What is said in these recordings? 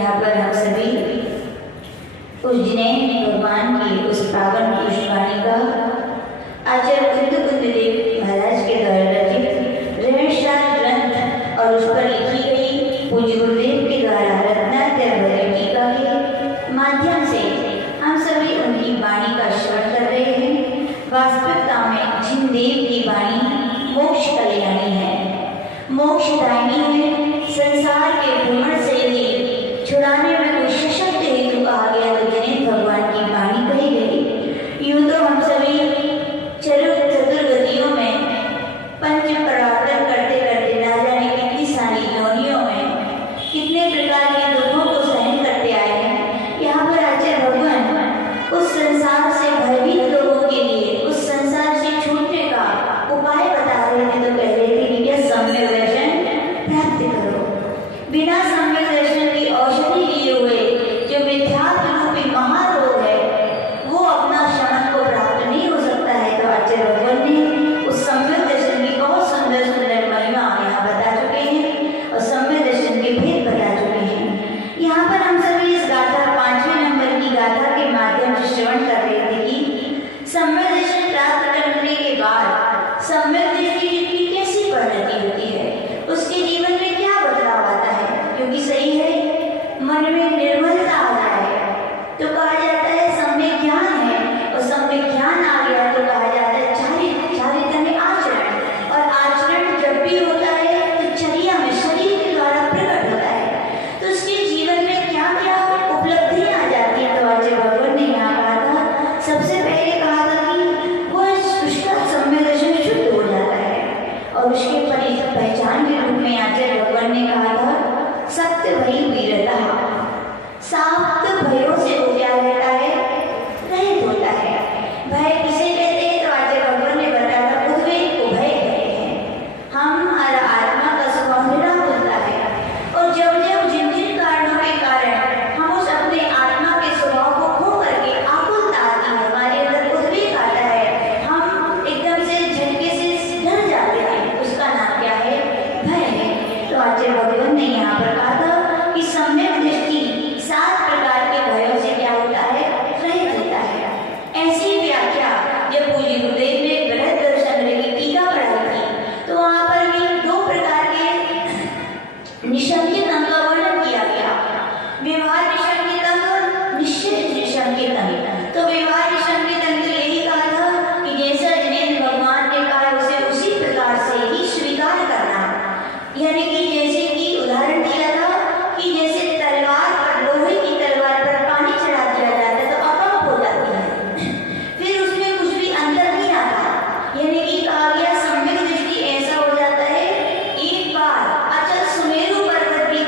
यहाँ पर हम सभी पूजने भगवान की उस पावन पुष्पवाणी का आचार्य बुद्धदेव महाराज के द्वारा रचित रहस्यशास्त्र ग्रंथ और उस पर लिखी गई पूज्य गुरुदेव के द्वारा रत्नाकर टीका के माध्यम से हम सभी उनकी वाणी का श्रवण कर रहे हैं। वास्तविकता में जिन देव की वाणी मोक्ष कल्याणी है, मोक्षदायिनी है, संसार के भ्रमण से भी छुड़ाने में कोई सशक्त हेतु कहा गया तो जिन्हें भगवान की वाणी कही गई। यूं तो हम सभी चतुर्गतियों में पंच पराक्रम करते करते ना जाने कितनी सारी योनियों में कितने प्रकार के दुखों को सहन करते आए हैं। यहाँ पर आचार्य भगवान उस संसार से भयभीत लोगों के लिए उस संसार से छूटने का उपाय बता रहे थे। तो कह रहे थे कि यह सम्यक दर्शन प्राप्त करो। बिना सम्यक दर्शन की औषधि लिए हुए जो मिथ्यात्व रूपी महारोग है वो अपना शमन को प्राप्त नहीं हो सकता है। तो आचार्य भगवान ने उस सम्यक दर्शन की बहुत सुंदर सुंदर महिमा यहाँ बता चुके हैं और सम्यक दर्शन के भेद बता चुके हैं। यहाँ पर हम सभी इस गाथा 5वें नंबर की गाथा के माध्यम से श्रवण कर रहे थे कि सम्यक दर्शन प्राप्त करने के बाद सम्यक दृष्टि की कैसी परिणति होती है, उसके जीवन में क्या बदलाव आता है। क्योंकि सही है मन में निर्मलता आ जाए तो कहा जाता है सम्यक ज्ञान है, और सम्यक ज्ञान आ गया तो कहा जाता है चारित्र में आचरण, और आचरण जब भी होता है तो चर्या में शरीर के द्वारा प्रकट होता है। तो उसके जीवन में क्या क्या उपलब्धि आ जाती है। तो आचार्य भगवान ने यहाँ कहा था, सबसे पहले कहा था कि वो उसका सम्यक दर्शन शुद्ध हो जाता है, और उसके पहचान के रूप में आचार्य भगवान ने कहा था सत्य भय वीरता। सात भयों से वो क्या रहता है, रहित होता है। भय किसे कहते हैं तो आचार्य भगवान ने बताया उद्वेग को भय कहते हैं। हमारा आत्मा का स्वभाव निराश होता है, और जब जब जिन जिन कारणों के कारण हम उस अपने आत्मा के स्वभाव को खो करके आकुलता आती है, हमारे अंदर उद्वेग आता है, हम एकदम से झटके से डर जाते हैं, उसका नाम क्या है, भय है। तो आचार्य भगवान ने यहाँ पर कहा था कि सम्यक दृष्टि 7 प्रकार के भयों से क्या होता है, रहित होता है। ऐसी व्याख्या जब पूज्य गुरुदेव ने बृहद दर्शन की टीका पढ़ाई थी तो वहां पर भी 2 प्रकार के निशंकित अंग का वर्णन किया गया, व्यवहार निशंकित अंग, निश्चित निशंकित अंग। तो व्यवहार निशंकित अंग तो यही कहा था कि जैसा जिन्हें भगवान ने कहा उसे उसी प्रकार से ही स्वीकार करना। यानी कि जैसे कि उदाहरण दिया था कि जैसे तलवार पर, लोहे की तलवार पर पानी चढ़ा दिया जाता है तो अपंग हो जाती है, फिर उसमें कुछ भी अंतर नहीं आता। यानी कि कहा गया सम्यक दृष्टि ऐसा हो जाता है, एक बार अचल सुमेरु पर्वत भी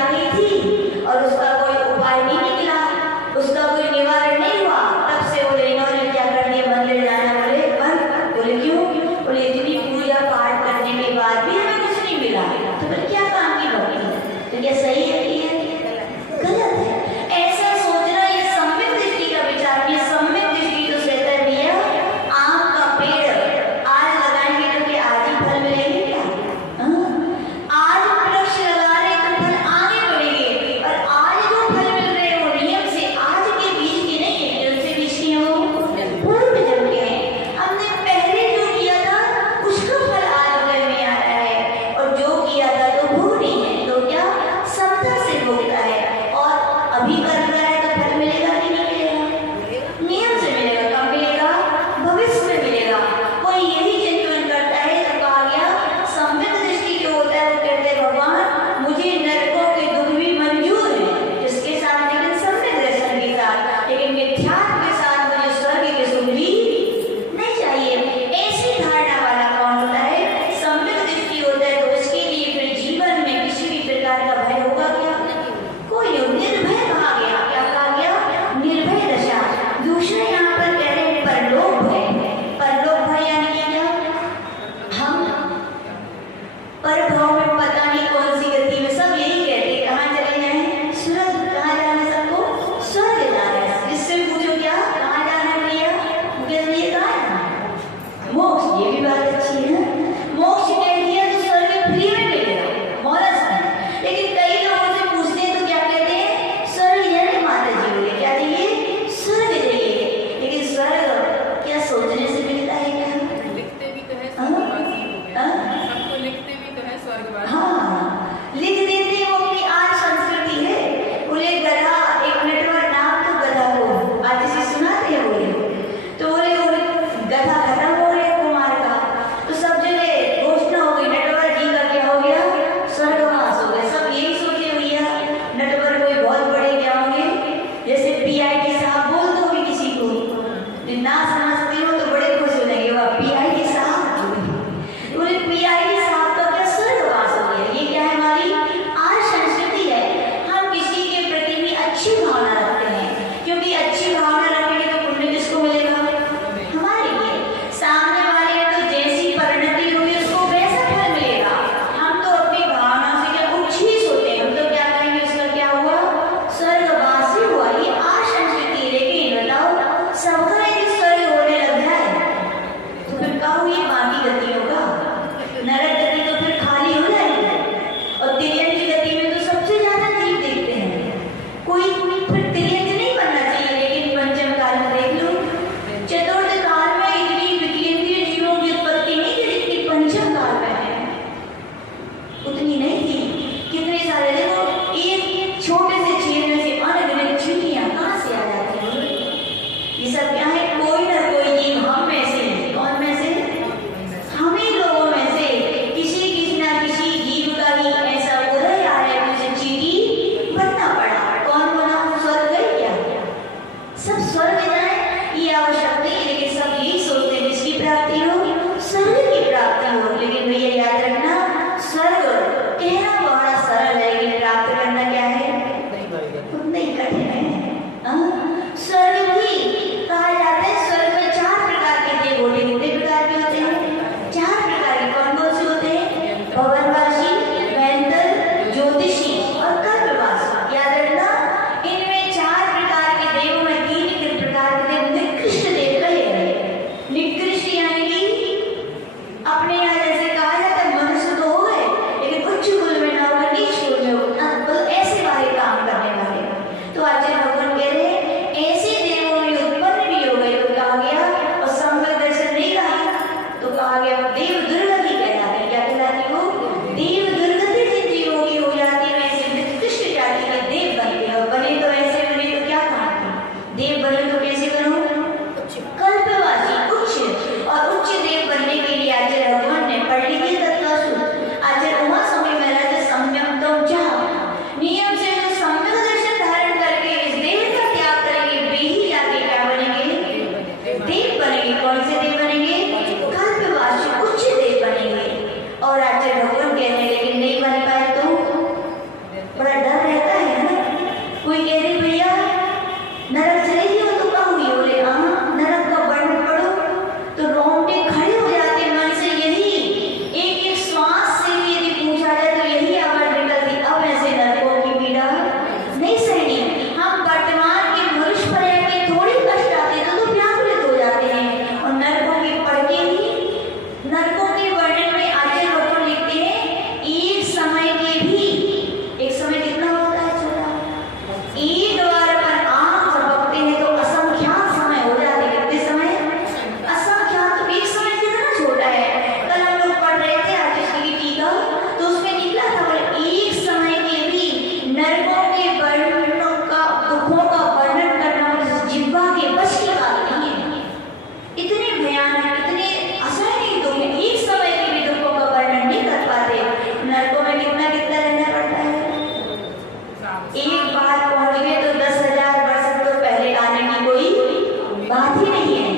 आ गई थी और उसका कोई उपाय नहीं निकला, उसका कोई निवारण नहीं हुआ। तब से बोले इन्होंने क्या कर दिया, मंदिर जाना बोले बंद। बोले क्यों? बोले इतनी पूजा पाठ करने के बाद भी हमें कुछ नहीं मिला, तो फिर क्या काम की भक्ति? तो क्या सही है कि गलत है? ऐसा सोचना ये सम्यक दृष्टि का विचार। ये सम्यक दृष्टि तो कहता है भैया आम का पेड़ आज लगाएंगे तो क्या आज ही फल मिलेंगे क्या? आज वृक्ष लगा रहे तो फल आगे बढ़ेंगे, और आज जो फल मिल रहे हैं वो नियम से आज के बीज के नहीं है, जो से बीज के कोई कह दे भैया नरक चले हो तो क्या हुई, बोले हाँ नरक का वर्णन पढ़ो तो रोंगटे खड़े हो जाते मन से। यही एक एक श्वास से भी यदि पूछा जाए तो यही आवाज निकलती, अब ऐसे नरकों की पीड़ा नहीं सहनी। हम वर्तमान के मनुष्य पर्याय के थोड़ी कष्ट आते तो व्याकुलित हो जाते हैं, और नरकों की पढ़ के ही नरकों के वर्णन में आगे भगवान लिखते हैं एक समय के भी, एक समय कितना होता है छोटा, एक बार पर आंख और बकते हैं तो असंख्यात समय हो जाते हैं। कितने समय? असंख्यात। तो एक समय कितना छोटा है। कल हम लोग पढ़ रहे थे आतिशी की टीका, तो उसमें निकला था बोले एक समय के भी नरकों के वर्णनों का, दुखों का वर्णन करना जिह्वा के बस की बात नहीं है। इतने भयानक, इतने असहनीय दुख हैं, एक समय के भी दुखों का वर्णन नहीं कर पाते। नरकों में कितना कितना रहना पड़ता है। एक बार पहुंच गए तो 10,000 वर्ष तो पहले आने की कोई बात ही नहीं है।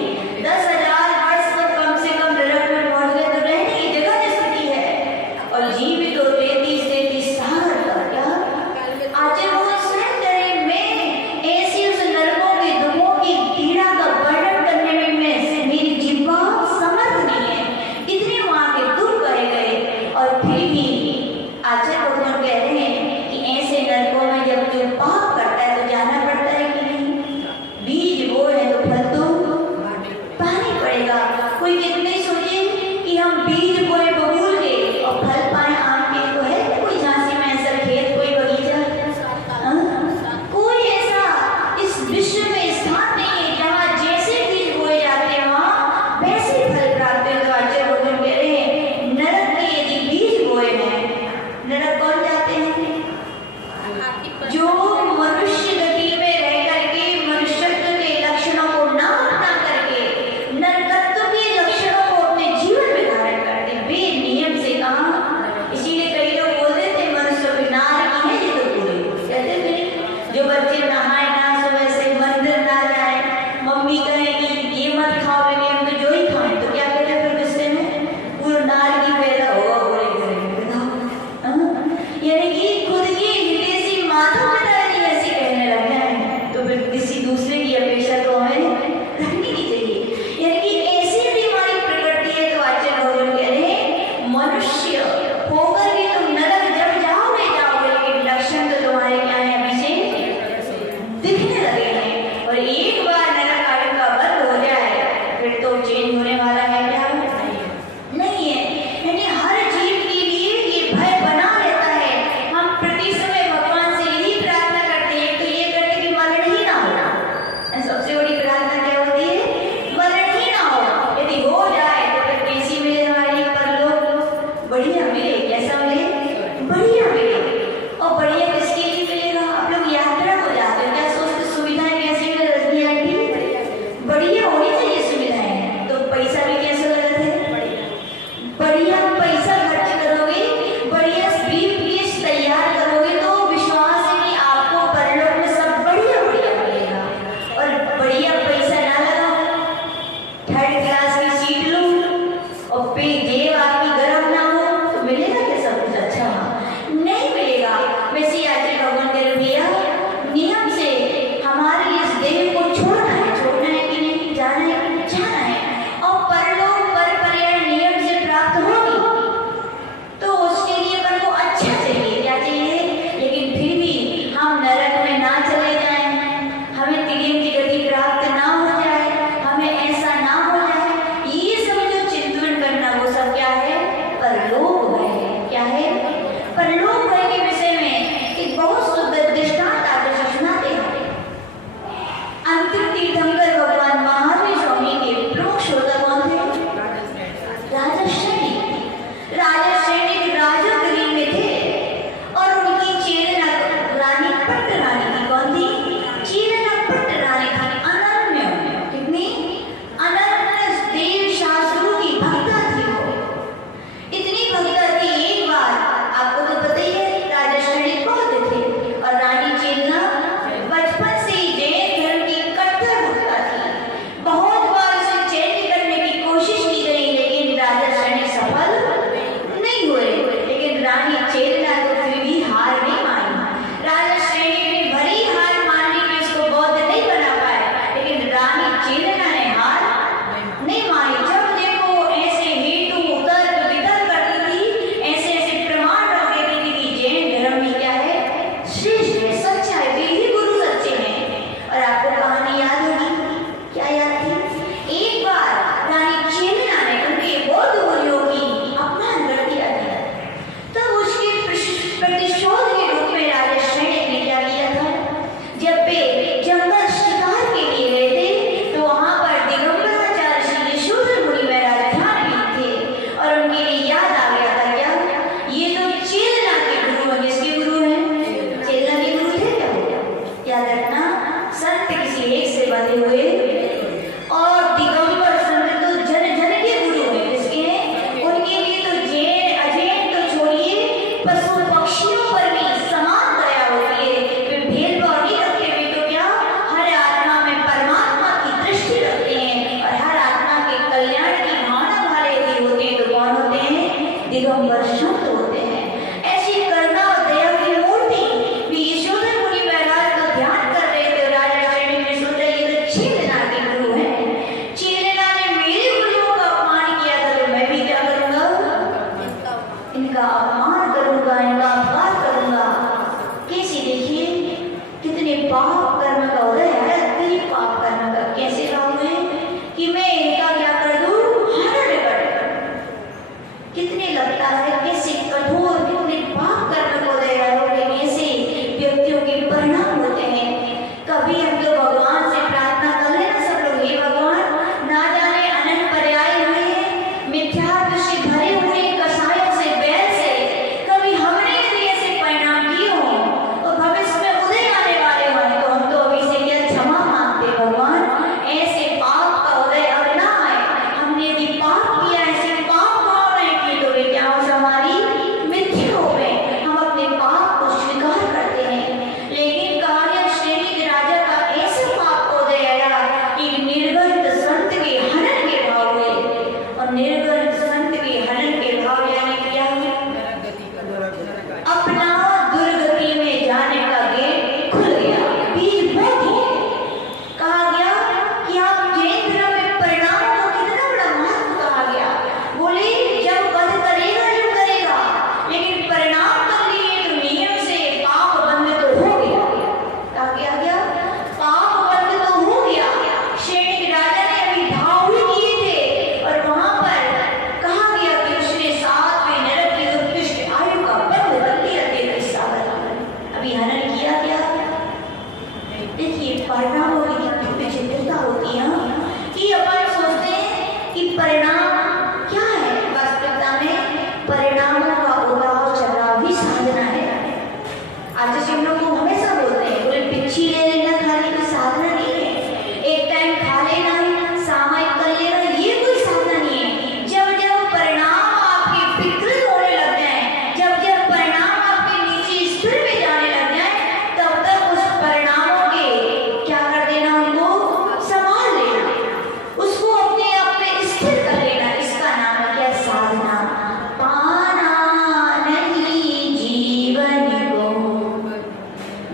10,000 वर्ष तो कम से कम नरक में पहुंच गए तो रहने की जगह नहीं सकती है। और जीवित तो 33 सागर का क्या आचरण वो स्वयं करे। मैं ऐसी उस नरकों के दुखों की पीड़ा का वर्णन करने में मेरी जिह्वा समर्थ नहीं है। इतने वहां के दुख कहे गए, और फिर भी आचार्य भगवान कह रहे हैं कि ऐसे नरकों में जब जो पाप करता है तो जाना पड़ता है कि नहीं। बीज वो है तो फल तो पानी पड़ेगा। कोई कितने सोचे कि हम बीज बोए बबूल के और फल पाए आम के, तो है कोई झांसी में ऐसा खेत, कोई बगीचा, कोई ऐसा इस विश्व में स्थान नहीं है जहाँ जैसे बीज बोए जाते हैं वहाँ वैसे फल प्राप्त होते। तो आचार्य भगवान कह रहे हैं नरक के यदि बीज बोए हैं, नरक कौन जाते हैं? जो मनुष्य गति में रह करके मनुष्यत्व के लक्षणों को ना अपना करके नरकत्व के लक्षणों को अपने जीवन में धारण करते हैं बेनियम से कहा। इसीलिए कई लोग बोलते थे मनुष्य की नार की है ये तो पूरे कहते थे। जो बच्चे नहाए ना सुबह से मंदिर ना जाए, मम्मी कहेगी ये मत खाओ, लेकिन हम तो जो ही खाएं, तो क्या कहते हैं फिर गुस्से में पूरा नार की पैदा होगा पूरे घर में। यानी कि खुद की हितेशी माता पिता नहीं देखिए परिणामों की कितनी विचित्रता होती है कि अपन सोचते हैं कि परिणाम क्या है, वास्तविकता में परिणामों का उतार चढ़ाव भी साधना है। आज जैसे हम लोग को हमेशा बोलते हैं बोले पिच्छी ले लेना खाली कोई साधना नहीं है, एक टाइम खा लेना सामयिक कर लेना ये कोई साधना नहीं है। जब जब परिणाम आपके विकृत होने लग जाए, जब जब परिणाम आपके नीचे स्थिर में जाने लग जाए, तब तक उस परिणामों के क्या कर देना, उनको संभाल लेना, उसको अपने आप में स्थिर कर लेना। इसका नाम है क्या, साधना। पाना नहीं जीवन को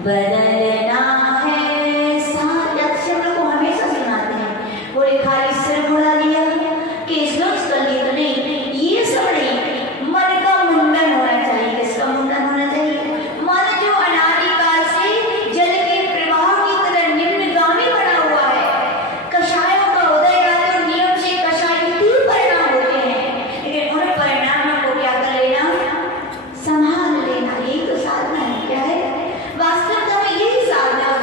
बदलना है साथ। हम लोग को हमेशा सुनाते हैं बोले खाली सिर मुड़ा लिया, केस लॉन्च कर लिए तो नहीं, ये सब नहीं। मन का मुंडन होना चाहिए। किसका मुंडन होना चाहिए? मन जो अनादिकाल से जल के प्रवाह की तरह निम्नगामी बना हुआ है। कषायों का उदय आदि नियम से कषाय तीन परिणाम होते हैं, लेकिन उन परिणामों को क्या कर लेना, संभाल लेना। यही तो साधना है। क्या है? वास्तविकता में यही साधना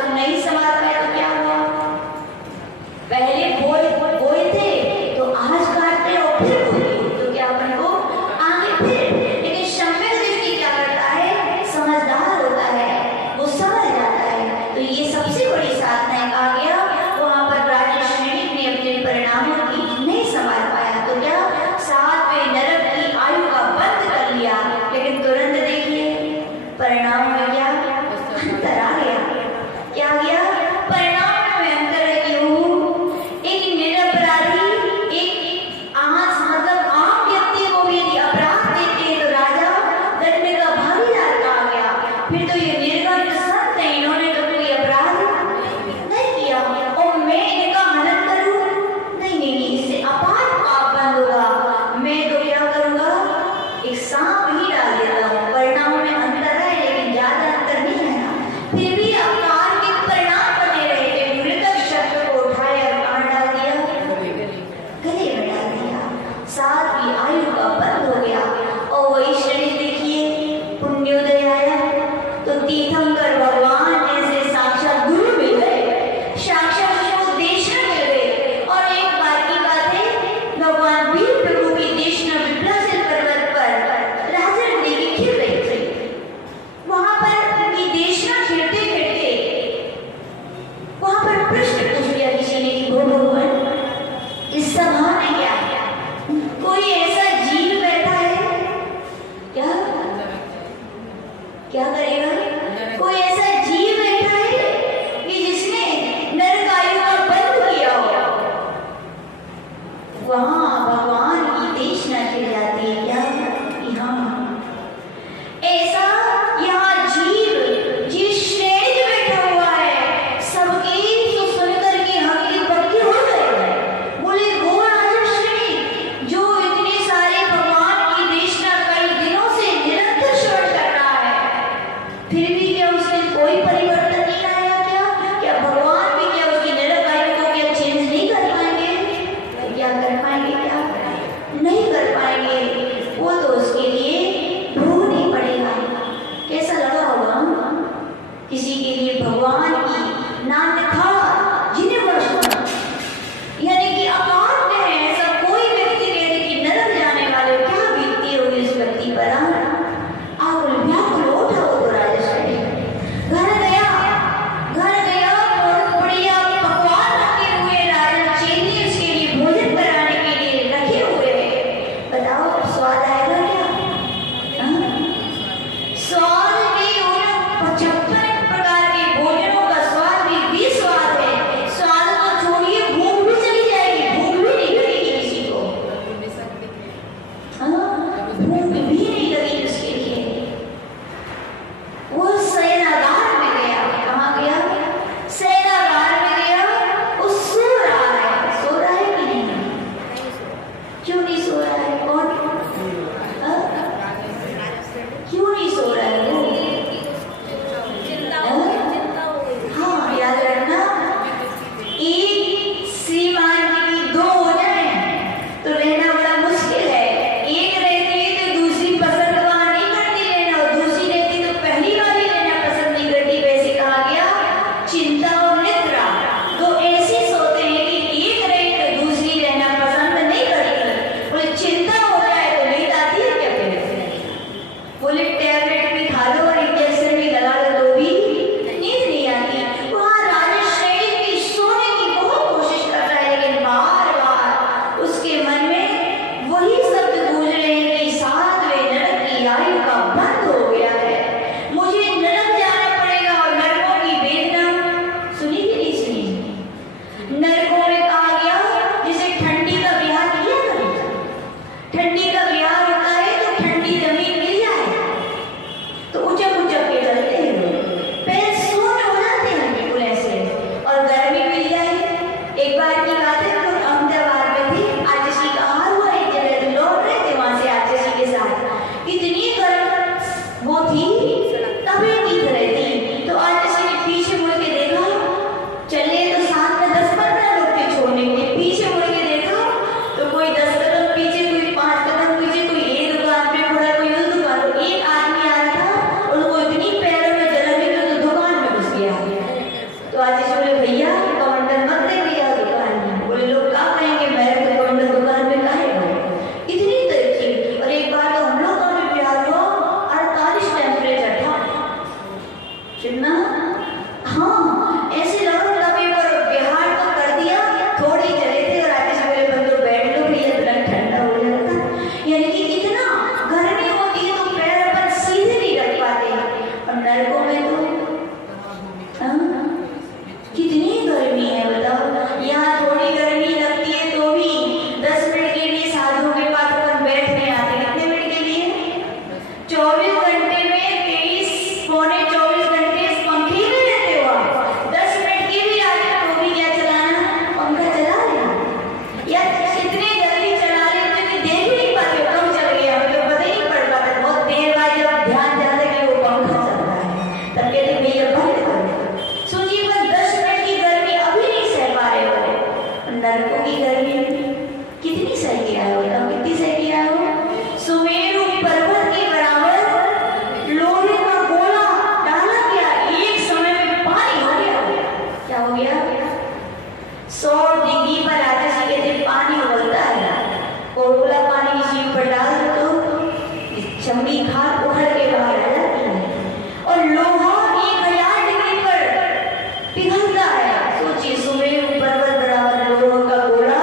पिघलता है। सोचिए सुमेरु पर्वत बराबर लोहे का गोला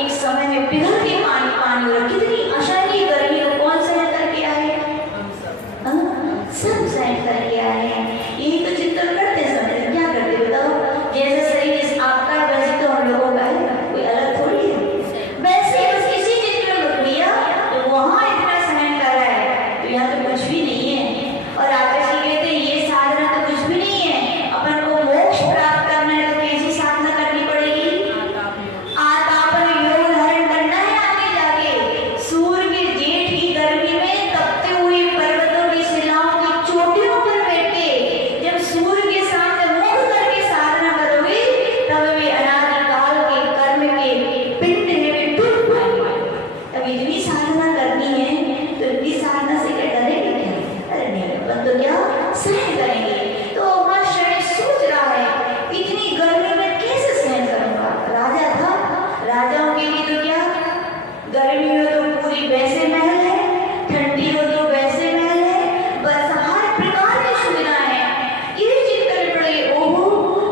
एक समय में पिघल के पानी पानी हो, कितनी असहनीय गर्मी को कौन सहन करके आए? सब सहन करके आए हैं। यही तो चिंतन करते समय क्या करते बताओ? जैसे शरीर आपका वैसे तो हम लोगों का है, कोई अलग थोड़ी है। वैसे ही बस किसी चित्र में रुक लिया तो वहां इतना सहन कर रहा है, तो यहाँ तो कुछ भी नहीं है। और आकाश जी कहते हैं ये साधना तो कुछ भी नहीं है, अपन को मोक्ष प्राप्त करना है तो कैसी साधना करनी पड़ेगी? आतापन योग धारण करना है। आगे जाके सूर्य की जेठ की गर्मी में तपते हुए पर्वतों की शिलाओं की चोटियों पर बैठ के जब सूर्य के सामने मुख करके साधना करोगे तब वे अनादिकाल के कर्म के पिंड में टूट पाएंगे। अब इतनी साधना करनी है तो इतनी साधना से क्या डरेगा क्या? अरे नहीं, अपन तो क्या सहन करेंगे। तो वहाँ शरीर सोच रहा है इतनी गर्मी में कैसे सहन करूंगा। राजा था, राजाओं के लिए तो क्या गर्मी में तो पूरी वैसे महल है, ठंडी हो तो वैसे महल है, बस हर प्रकार की सुविधा है। ये चिंता में पड़े ओहो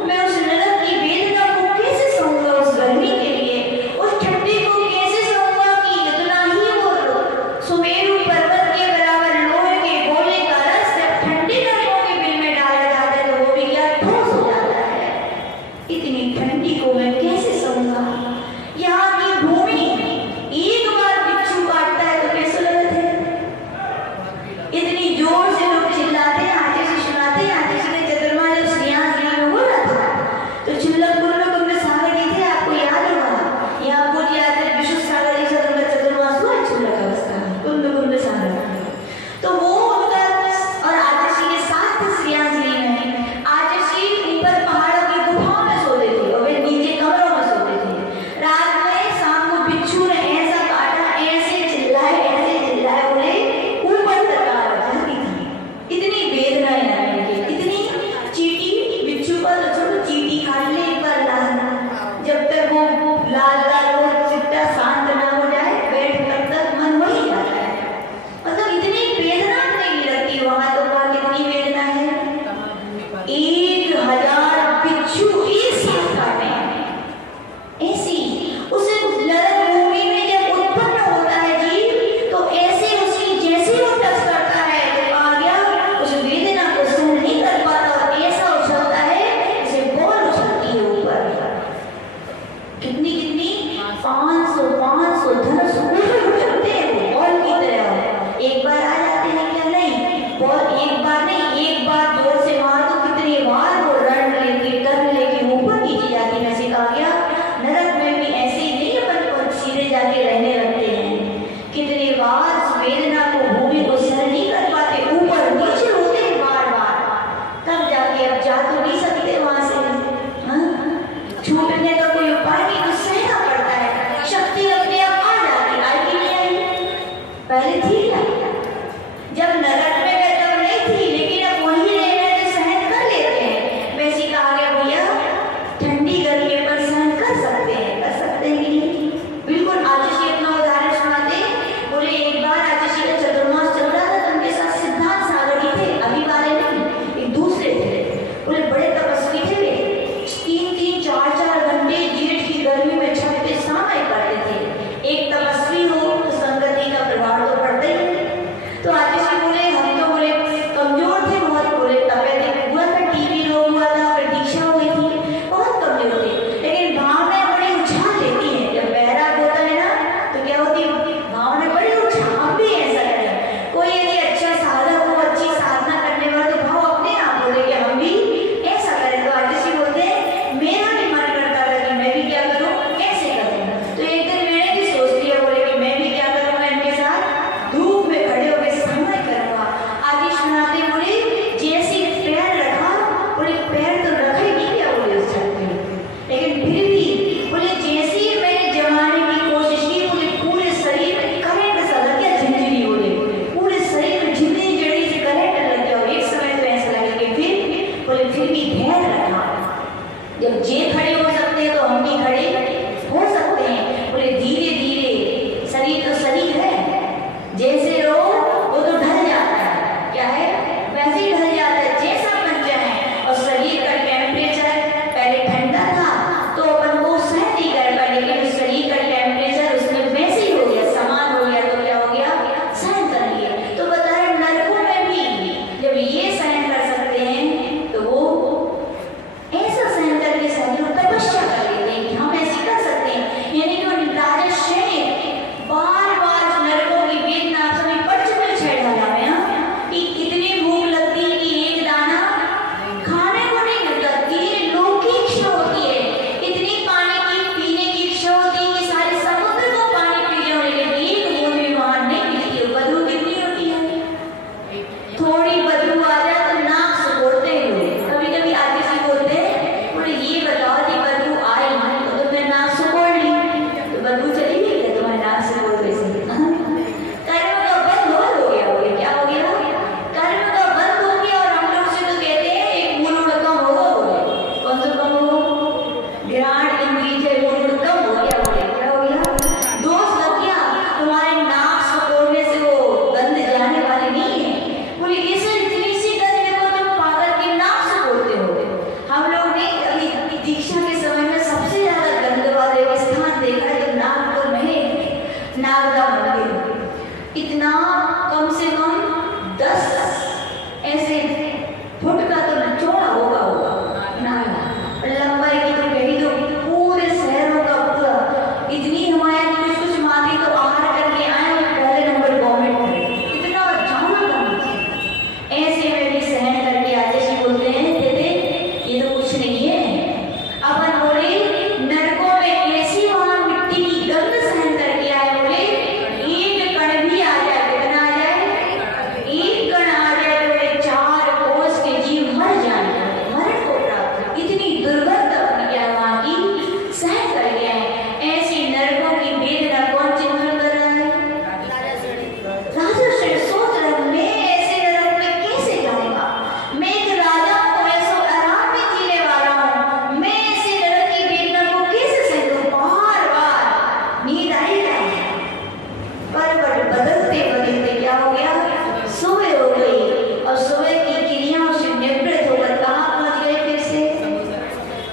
मैं उस नरक की वेदना को कैसे सहूंगा, उस गर्मी के लिए उस ठंडी को कैसे सहूंगा कि इतना ही वो सुमेरु पर्वत के बराबर लोहे के गोले का रस जब ठंडी गर्मियों के बिल में डाला जाता है तो वो भी क्या ठोस हो जाता है। इतनी ठंडी को मैं कैसे सहूंगा। यहाँ की भूमि एक बार बिच्छू काटता है तो कैसे लगता है? इतनी जोर से लोग चिल्लाते हैं, आते से सुनाते हैं। आते से चतुर्मा जब श्रियांश में बोला था तो चिल्लक कुंभ सागर जी थे, आपको याद होगा। यहाँ बोलिए आते विश्व सागर जी से तुमने चतुर्मा हुआ चिल्लक अवस्था कुंभ सागर। तो वो उनका और आदर्शी के साथ थे श्रियांश में। आदर्शी ऊपर पहाड़ों की गुफाओं में सोते थे और वे नीचे कमरों में सोते थे। रात में शाम को बिच्छू ने ऐसा काटा, ऐसे चिल्लाए बोले ऊपर तक आवाज आती थी। इतनी वेदनाएं आएंगी, इतनी चींटी बिच्छू का तो छोड़ो, चींटी काट ले एक बार लाल, जब तक वो लाल और चिट्टा शांत ना हो जाए बैठ तब तक मन वही जाता है। मतलब इतनी वेदना नहीं लगती वहां। तो वहां कितनी वेदना है? 1000 बिच्छू एक साथ काटे हैं। ऐसी उसे नरक भूमि में जब उत्पन्न होता है जीव तो ऐसे उसकी जैसे वो टच करता है तो आ गया उस वेदना को सहन नहीं कर पाता और ऐसा उछलता है उसे बॉल उछलती है ऊपर। कितनी 500 धनुष ऊपर उछलते हैं वो बॉल की तरह। एक बार आ जाते हैं क्या? नहीं, बॉल एक बार नहीं, एक बार जोर से मार तो कितनी बार वो रन लेके टर्न लेके ऊपर नीचे जाती है। ऐसे कहा गया नरक में भी ऐसे ही नहीं अपन सीधे जाके रहने लगते हैं। कितनी बार वेदना को भूमि को सहन नहीं कर पाते, ऊपर नीचे होते हैं बार तब जाके अब जा तो नहीं सकते वहां से। छूटने का कोई उपाय नहीं, तो सहना पड़ता है। शक्ति अपने आप आ जाती, आई कि नहीं आई? पहले थी क्या? जब नरक में गए तब नहीं थी, लेकिन अब वहीं रहना है तो सहन कर लेते हैं। वैसे कहा गया भैया ठंडी गर्मी पर सहन कर सकते हैं कि नहीं? बिल्कुल। आजुषी अपना उदाहरण सुनाते बोले एक बार आजुषी का चतुर्मास चल रहा था तो उनके साथ सिद्धांत सागर जी थे, अभी वाले नहीं, एक दूसरे थे। बोले बड़े तपस्वी थे वे, 3-3, 4-4 घंटे जेठ की गर्मी में छत पे समय करते थे। एक तपस्वी हो तो संगति का प्रभाव तो पड़ता ही है। तो आजुषी बोले हम तो बोले कमजोर थे बहुत, बोले तपेदिक हुआ था, टीबी रोग हुआ था, प्रतीक्षा हुई थी, बहुत कमजोर थे। लेकिन भावनाएं बड़ी उछाल लेती हैं। जब बैराग होता है ना तो क्या होती है? भावनाएं बड़ी उछाल। हम भी ऐसा करें, कोई यदि अच्छा साधक हो, अच्छी साधना करने वाला तो भाव अपने आप बोले कि हम भी ऐसा करें। तो आजुषी बोलते हैं मेरा भी मन करता था कि मैं भी क्या करूं, ऐसे करूं। तो एक दिन मैंने भी सोच लिया, बोले कि मैं भी क्या करूंगा, इनके साथ धूप में खड़े होकर समय करूंगा। आगे सुनाते बोले जैसे पैर रखा, बोले पैर तो रखा ही नहीं क्या बोले उस छत पे, लेकिन फिर भी बोले जैसे ही मैंने जमाने की कोशिश की, बोले पूरे शरीर में करंट सा लग गया, झिंझिरी बोले पूरे शरीर में झिंझिरी जड़ी से करंट लग गया। एक समय तो ऐसा लगे कि फिर बोले फिर भी धैर्य रखा। जब जे खड़े हो सकते हैं तो हम भी खड़े हो सकते हैं। बोले धीरे धीरे, शरीर तो शरीर है, जैसे रो वो तो ढल जाता है, क्या है वैसे ही ढल जाता है जैसा बन जाए। और शरीर का टेम्परेचर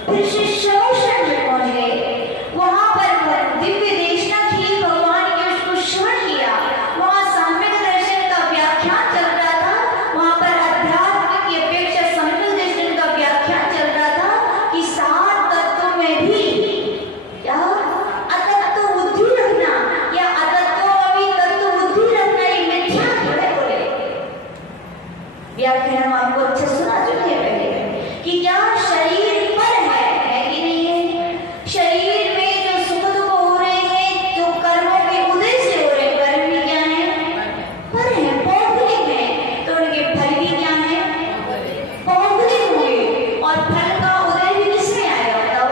फिर शिष्योषण में पहुंच गए। वहां पर दिव्य देशना की, भगवान ने उसको श्रवण किया। वहां सम्यक दर्शन का व्याख्यान चल रहा था। वहां पर अध्यात्म की अपेक्षा सम्यक दर्शन का व्याख्यान चल रहा था कि सात तत्वों में भी क्या अतत्व बुद्धि रखना या अतत्व में तत्व बुद्धि रखना ये मिथ्या थोड़े बोले। व्याख्यान हम आपको अच्छा सुना चुके हैं पहले कि क्या शरीर पर है कि नहीं है। शरीर में जो सुख दुख हो रहे हैं, जो कर्मों के उदय से हो रहे हैं, कर्म भी क्या है? पर है, भौतिक है। तो उनके फल भी क्या है? भौतिक होंगे। और फल का उदय भी किसमें आएगा बताओ?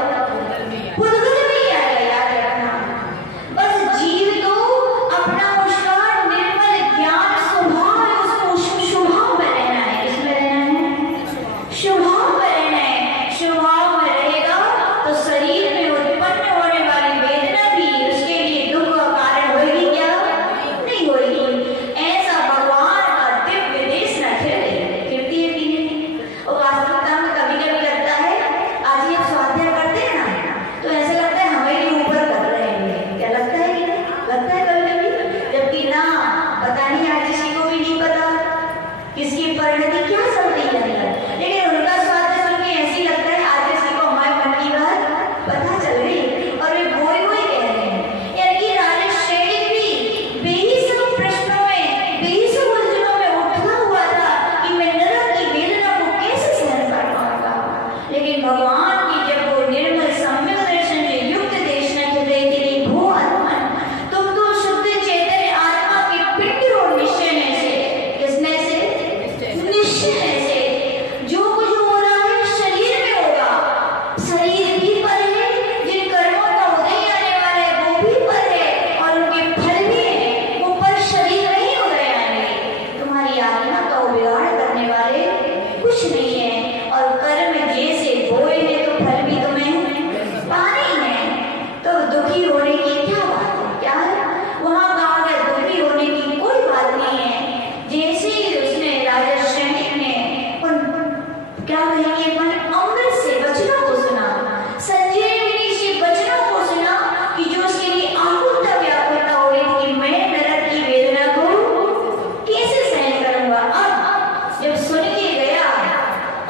पुद्गल में ही आएगा, याद रखना। बस जीव तो अपना उसका निर्मल ज्ञान स्वभाव है, उसको शुभाव में रहना है। किसमें रहना है? शुभाव में रहना है। शुभाव में रहेगा तो शरीर में उत्पन्न होने वाली वेदना भी उसके लिए दुख का कारण होगी क्या? नहीं होगी। ऐसा भगवान का दिव्य देश न खिलती है कि नहीं? और वास्तविकता में कभी कभी लगता है, आज ये स्वाध्याय करते हैं ना, तो ऐसा लगता है हमारे ऊपर कर रहे हैं। क्या लगता है कि नहीं? लगता है कभी कभी, जबकि ना पता नहीं, आज किसी को भी नहीं पता किसकी परिणति क्या चल रही है। लेकिन उनका स्वाध्याय सुन के ऐसी लगता है आज किसी को हमारे मन की बात पता चल रही और वे बोल कह रहे हैं। यानी कि राजा श्रेणी भी बेहिसाब प्रश्नों में, बेहिसाब उलझनों में उठा हुआ था कि मैं नरक की वेदना को कैसे सहन कर पाऊंगा। लेकिन भगवान की जब वो निर्मल सम्यक दर्शन से युक्त देशना कर रही थी, भू आत्मा तुम तो शुद्ध चैतन्य आत्मा के पिंड और निश्चय से, किसने से? निश्चय से जो कुछ हो रहा है शरीर में होगा। शरीर भी पर है, जिन कर्मों का उदय आने वाला है वो भी पर है और उनके फल भी है, वो पर शरीर नहीं उदय आएंगे। तुम्हारी आत्मा का बिगाड़ करने वाले कुछ नहीं है। और कर्म जैसे बोए हैं तो फल भी तुम्हें पाने ही है। तो दुखी होने की क्या बात है? क्या है वहां कहा गया? दुखी होने की कोई बात नहीं है। जैसे ही उसने राजा श्रेणी ने उन क्या कहेंगे मन अमृत से वचनों को सुना, संजीवनी से वचनों को सुना कि जो उसके लिए आकुलता व्याकुलता हो रही थी कि मैं नरक की वेदना को कैसे सहन करूंगा। अब जब सुन के गया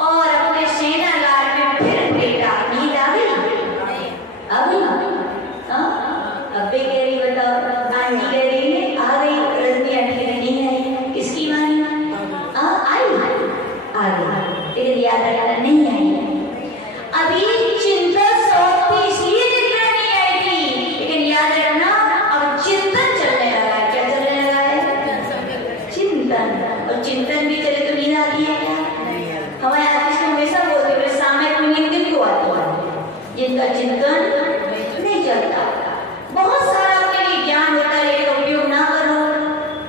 और अपने सेनागार में फिर लेटा, नींद आ गई? अभी अबे कह रही, बताओ आंटी कह रही है आ गई, रजनी आंटी कह रही नहीं आई। किसकी मानी? आई आ गई, लेकिन याद रखना नहीं आई। अभी चिंता सौंपी इसलिए निद्रा नहीं आई थी, लेकिन याद रखना अब चिंतन चलने लगा है। क्या चलने लगा है? चिंतन। और चिंतन भी चले तो नींद आती है क्या? हमारे आदेश में हमेशा बोलते हुए सामयिक में नींद किनको आती है? जिनका चिंतन नहीं चलता। बहुत सारा आपके लिए ज्ञान होता है लेकिन उपयोग ना करो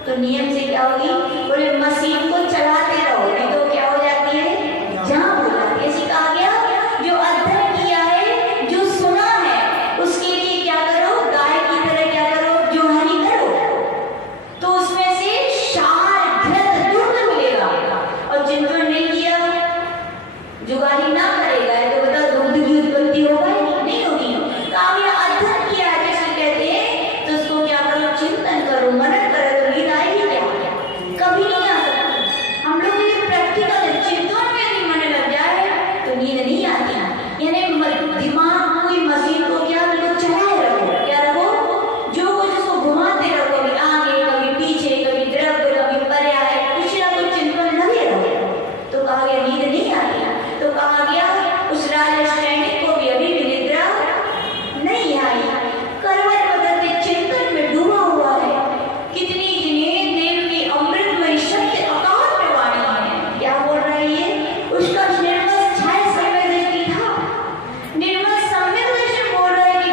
तो नियम से क्या होगी? बोले मशीन को चलाते रहो, नहीं तो क्या हो जाती है? जाम हो जाती है। ऐसी कहा गया जो अध्ययन किया है, जो सुना है, उसके लिए क्या करो? गाय की तरह क्या करो? जोहारी करो, तो उसमें से शार घृत दूध मिलेगा। और जिनको नहीं किया, जुगारी ना करेगा तो बता दूध की उत्पत्ति होगा नहीं होगी। कहा गया अध्ययन किया है जैसे कहते हैं, तो उसको क्या करो? चिंतन करो, मनन करो, तो नींद आएगी क्या? कभी नहीं आ सकती। हम लोग ये प्रैक्टिकल चिंतन में भी मन लग जाए तो नींद नहीं आती। यानी दिमाग कोई मशीन को क्या करो? चलाए रखो। क्या रखो? जो कुछ उसको घुमाते रहो, कभी आगे कभी पीछे, कभी द्रव्य कभी पर्याय, कुछ ना कुछ चिंतन लगे रहो। तो कहा गया नींद नहीं आती। तो कहा गया उस राजा श्रेणी को भी अभी भी निद्रा नहीं आई। करवट बदलते चिंतन में डूबा हुआ है। कितनी जिन्हें देव की अमृतमयी शक्ति अकाल में वाणी है। क्या बोल रही है? उसका निर्मल छाया सम्यक दृष्टि था। निर्मल सम्यक दर्शन बोल रहा है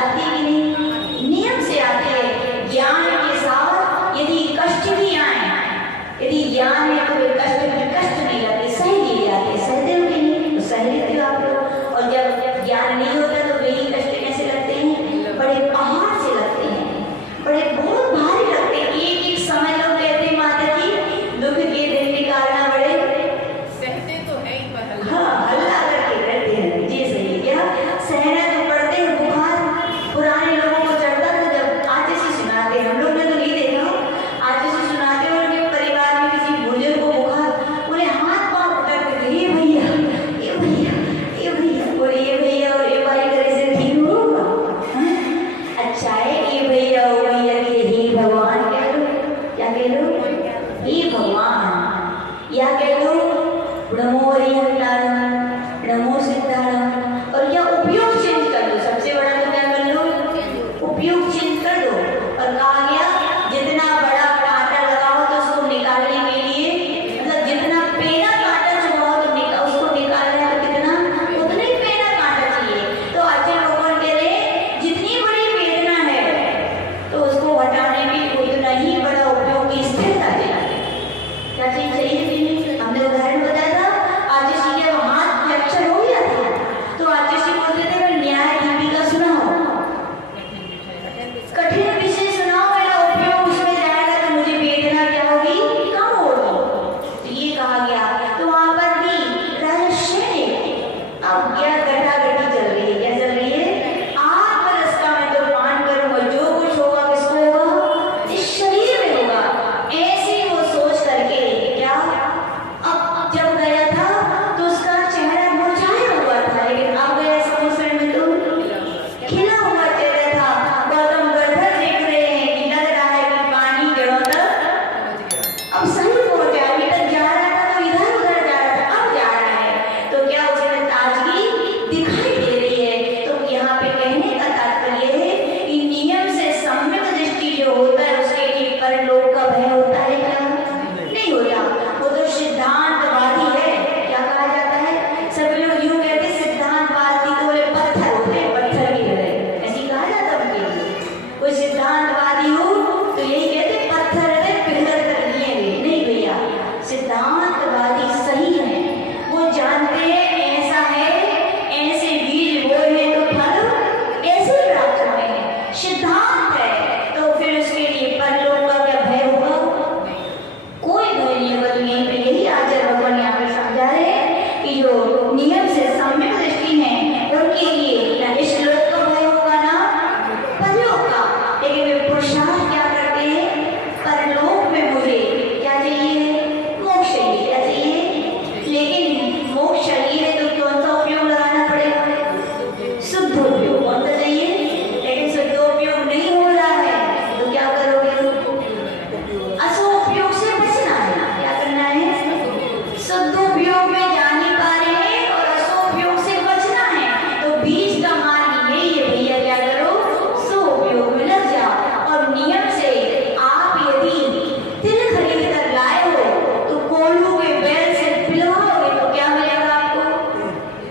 आती है कि नहीं? नियम से आती है। ज्ञान के साथ यदि कष्ट भी आए, यदि ज्ञान है तो वे कष्ट नहीं लगते, सह लिए जाते। सहते हो कि नहीं? तो सह लेते हो आप लोग। और जब ज्ञान नहीं होता तो वे कष्ट कैसे लगते हैं? बड़े पहाड़ से लगते हैं, बड़े बहुत भारी लगते हैं। एक एक समय लोग कहते हैं माता जी दुख के दिन निकालना बड़े सहते तो है ही पर हाँ हल्ला करके करते हैं। जी सही क्या सहना तो पड़ते हैं। बुखार पुराने लोगों को चढ़ता था, जब आज से सुनाते हैं, हम लोग ने तो नहीं देखा, आज से सुनाते हैं। उनके परिवार में किसी बुजुर्ग को बुखार, उन्हें हाथ पांव पकड़ते थे, ये भैया ये भैया ये भैया, और ये भैया और ये भाई करे से ठीक होगा। अच्छा है ये भैया ओ भैया के हे भगवान कह लो, क्या कह लो? हे भगवान या कह लो नमो हरिहरतारम, नमो सिद्धारम। और या उपयोग चिन्ह कर दो, सबसे बड़ा तो क्या कर लो? उपयोग चिन्ह कर दो। और कहा गया जितना बड़ा कांटा लगाओ तो उसको निकालने के लिए, मतलब जितना पेना कांटा चुभाओ तो उसको निकालना है तो कितना उतना ही पेना कांटा चाहिए। तो आचार्य भगवान कह रहे जितनी बड़ी वेदना है तो उसको हटाने में उतना ही बड़ा उपयोगी स्थिरता चाहिए। क्या चीज चाहिए कि नहीं? हमने उदाहरण बताया था, आचार्य जी के हाथ फ्रैक्चर हो गया था तो आचार्य जी बोलते थे मैं न्याय दीपिका सुनाओ, कठिन विषय सुनाओ, मेरा उपयोग उसमें जाएगा तो मुझे वेदना क्या होगी? कम होगी। तो ये कहा गया। तो वहां पर भी रहस्य अब क्या गटागटी चल रही है? क्या चल रही है? 8 बरस का मैं तो पान करूंगा, जो कुछ होगा किसको होगा? इस शरीर में होगा। ऐसे वो सोच करके क्या अब जब गया था तो उसका चेहरा मुरझाया हुआ था, लेकिन अब गया समुद्र में तो खिला हुआ चेहरा था। गौतम गढ़धर देख रहे हैं कि लग रहा है कि पानी जड़ों तक अब सही पहुंच गया। अभी तक जा रहा था तो इधर उधर जा रहा था, अब जा रहा है तो क्या उसमें ताजगी दिखाई दे रही है। तो यहाँ पे कहने का तात्पर्य है कि नियम से सम्यक दृष्टि जो होता है उसके लिए परलोक का भय होता है क्या? नहीं होता। वो तो सिद्धांतवादी है। क्या कहा जाता है? सभी लोग यूं कहते हैं सिद्धांतवादी तो बोले पत्थर होते हैं, पत्थर की तरह ऐसी कहा जाता है उनके लिए। कोई सिद्धांतवादी हो तो यही कहते पत्थर है पिघल कर लिए। नहीं भैया, सिद्धांतवादी सही है, वो जानते हैं ऐसा है, ऐसे बीज बोए हैं तो फल ऐसे प्राप्त होंगे। सिद्धांत है तो फिर उसके लिए परलोक का क्या भय होगा? कोई भय नहीं होगा। तो यहीं पे यही आचार्य भगवान यहाँ पर समझा रहे हैं कि जो नियम से सम्यक दृष्टि है उनके लिए ना इस लोक का भय होगा ना परलोक का। लेकिन वे पुरुषार्थ क्या करते हैं? परलोक में मुझे क्या चाहिए? मोक्ष चाहिए। क्या चाहिए? लेकिन मोक्ष चाहिए तो कौन सा उपयोग लगाना पड़ेगा? शुद्ध उपयोग। कौन सा चाहिए? लेकिन शुद्ध उपयोग नहीं हो रहा है तो क्या करोगे? असुपयोग से बचना है। क्या करना है? शुद्ध उपयोग में जा नहीं पा रहे हैं और असुपयोग से बचना है। तो बीच का मार्ग यही है भैया, क्या करो? सुपयोग में लग जाओ। और नियम से आप यदि तिल खरीद कर लाए हो तो कोल्हू के बैल से पिलवाओगे तो क्या मिलेगा आपको?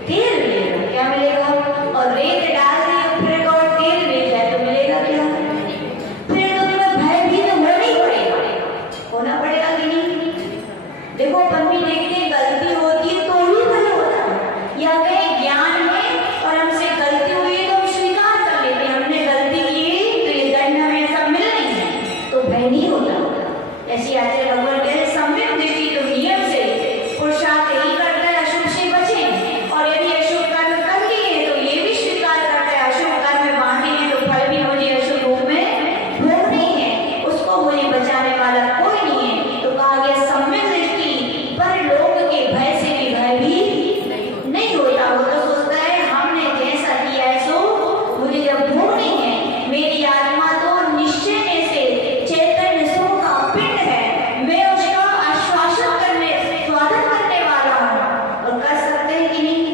तेल मिलेगा। क्या मिलेगा? और रेत डाल दी फिर और तेल मिल जाए तो मिलेगा क्या? फिर तो तुम्हें भय भी तो होना पड़ेगा कि नहीं? देखो अपन भी देखते हैं गलती होती है तो ही भय होता है, या कहीं ज्ञान है और हमसे गलती हुई है तो हम स्वीकार कर लेते हैं हमने गलती की है तो ये दंड हमें ऐसा मिल रही है तो भय नहीं होता। ऐसी आचार्य भगवान कहे सम्यक दृष्टि तो नियम से पुरुषार्थ यही करता है अशुभ से बचे, और यदि अशुभ कर्म कर लिए तो ये भी स्वीकार करता है अशुभ कर्म बांधे हैं तो फल भी मुझे अशुभ रूप में भोगने हैं, उसको मुझे बचाने वाला कोई नहीं है। तो कहा गया सम्यक दृष्टि पर लोग के भय से भी भय भी नहीं होता। वो तो सोचता है हमने जैसा किया है सो मुझे जब भोगनी है। मेरी आत्मा तो निश्चय से चैतन्य सो का पिंड है, मैं उसका आश्वासन करने स्वागत करने वाला हूँ। और कर सकते हैं कि नहीं?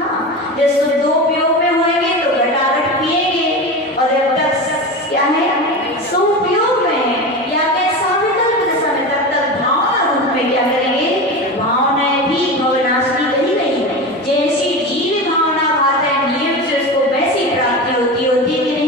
हाँ, जब शुद्धोपयोग में होंगे तो घटाघट पिएंगे, और जब तक क्या है सुपयोग में है या कैसा विकल्प दशा में तब तक भावना रूप में क्या करेंगे? भावनाएं भी भवनाशनी कही नहीं है। जैसी जीव भावना भाता है नियम से उसको वैसी प्राप्ति होती है कि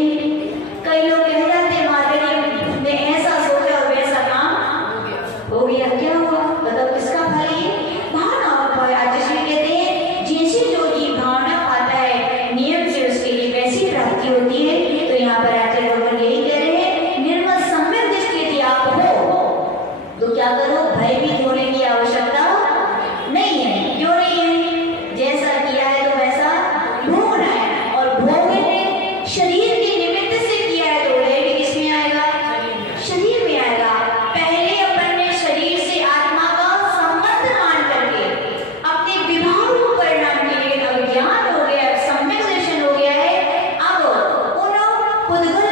खुद